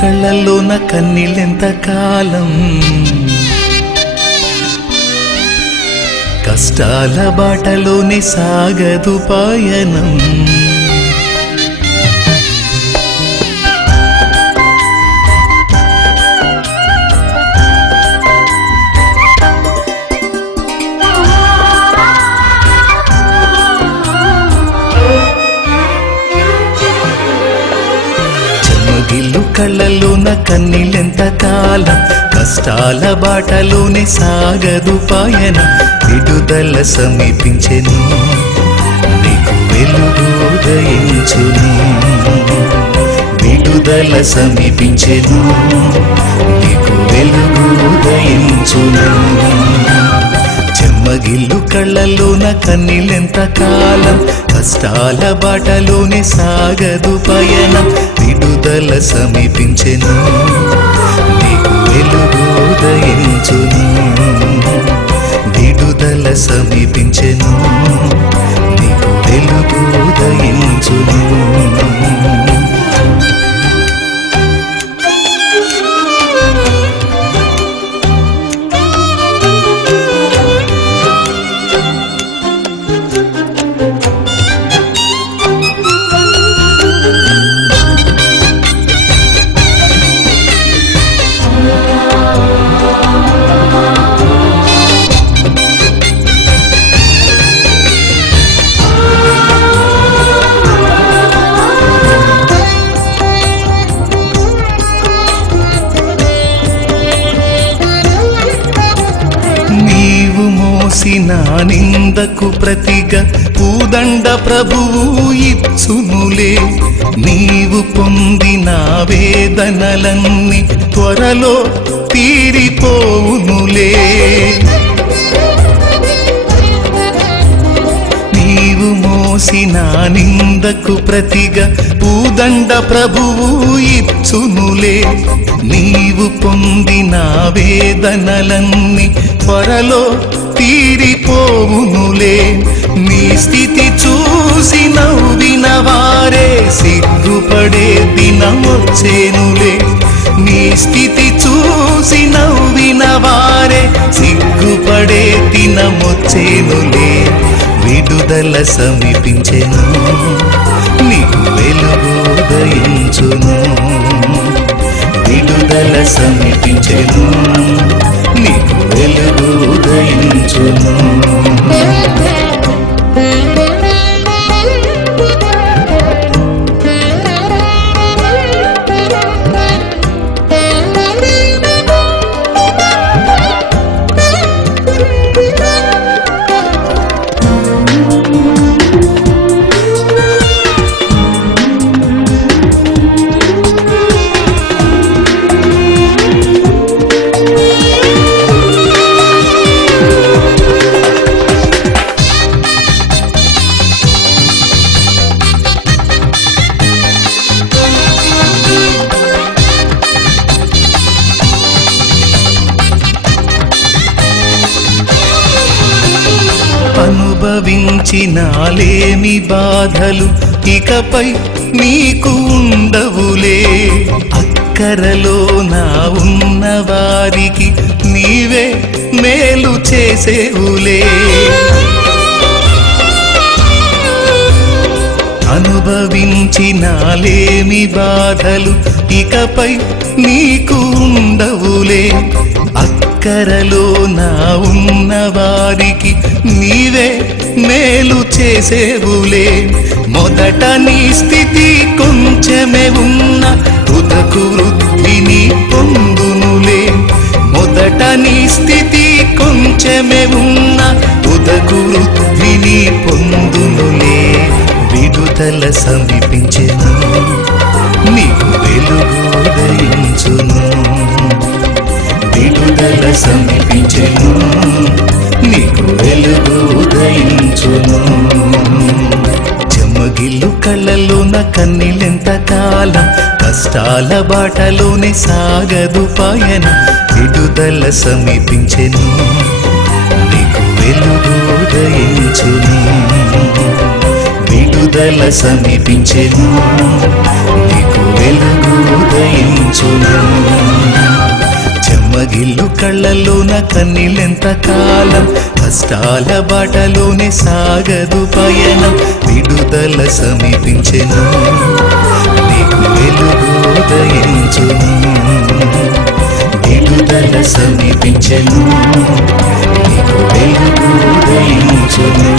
కళ్ళల్లోన కన్నీళ్ళెంత కాలం, కష్టాల బాటలోనే సాగదు పయనం. చెమ్మగిల్లు కళ్ళల్లోన కన్నీళ్ళెంత కాలం, కష్టాల బాటలోనే సాగదు పయనం. విడుదల సమీపించెను, నీకు వెలుగు ఉదయించును. విడుదల సమీపించెను, నీకు వెలుగు ఉదయించును. చెమ్మగిల్లు కళ్ళల్లోన కన్నీళ్ళెంత కాలం, కష్టాల బాటలోనే సాగదు పయనం. విడుదల సమీపించెను, నీకు వెలుగు ఉదయించును. విడుదల సమీపించెను, నీకు వెలుగు ఉదయించును. నా నిందకు ప్రతిగా పూదండ ప్రభువు ఇచ్చునులే. నీవు పొందిన వేదనలన్నీ త్వరలో తీరిపోవునులే. నీవు మోసిన నిందకు ప్రతిగా పూదండ ప్రభువు ఇచ్చునులే. నీవు పొందిన వేదనలన్నీ త్వరలో తీరిపోవునులే. నీ స్థితి చూసి నవ్విన వారే సిగ్గుపడే దినమొచ్చేనులే. నీ స్థితి చూసి నవ్విన వారే సిగ్గుపడే దినమొచ్చేనులే. విడుదల సమీపించెను, నీకు వెలుగు ఉదయించును. విడుదల సమీపించెను, నీకు వెలుగు ఉదయించును. అనుభవించినాలేమి బాధలు ఇకపై నీకు ఉండవులే. అక్కరలో నా ఉన్న వారికి నీవే మేలు చేసేవులే. అనుభవించినాలేమి బాధలు ఇకపై నీకు ఉండవులే. అక్కరలో నా ఉన్న వారికి నీవే మేలు చేసేవులే. మొదట నీ స్థితి కొంచెమే ఉన్న తుదకు వృద్ధిని పొందునులే. మొదట నీ స్థితి కొంచెమే ఉన్న తుదకు వృద్ధిని పొందునులే. విడుదల సమీపించెను, నీకు వెలుగు ఉదయించును. విడుదల సమీపించెను, నీకు వెలుగు ఉదయించును. చెమ్మగిల్లు కళ్ళల్లోన కన్నీళ్ళెంత కాలం, కష్టాల బాటలోనే సాగదు పయనం. విడుదల సమీపించెను, నీకు వెలుగు ఉదయించును. విడుదల సమీపించెను, నీకు వెలుగు ఉదయించును. చెమ్మగిల్లు కళ్ళలోన కన్నీళ్ళెంత కాలం, కష్టాల బాటలోనే సాగదు పయనం. విడుదల సమీపించెను, నీకు వెలుగు ఉదయించును. విడుదల సమీపించెను, నీకు వెలుగు ఉదయించును.